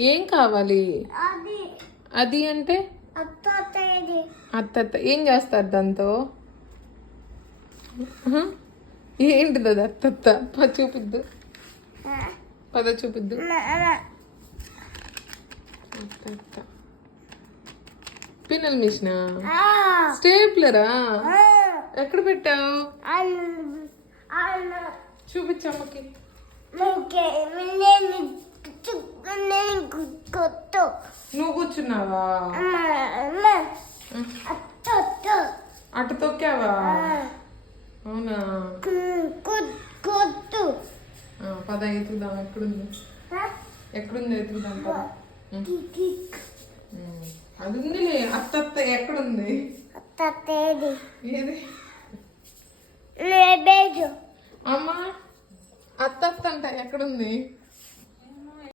ఏం కావాలి? అది అంటే అత్త. ఏం చేస్తారు దాంతో? ఏంటిది అది అత్త? చూపిద్దు, పద చూపిద్దు. అత్త పిన్నెల మిషనా? స్టేప్లరా? ఎక్కడ పెట్టావు? చూపించమ్మకి. నువ్వు కూర్చున్నావా? అటు తొక్కావా? అవునా? పద ఎత్తుకుదాం. ఎక్కడుంది ఎత్తుకుదాం పద. అది ఉందిలే. అత్త ఎక్కడుంది? ఏది అమ్మా? అత్త అంట ఎక్కడుంది?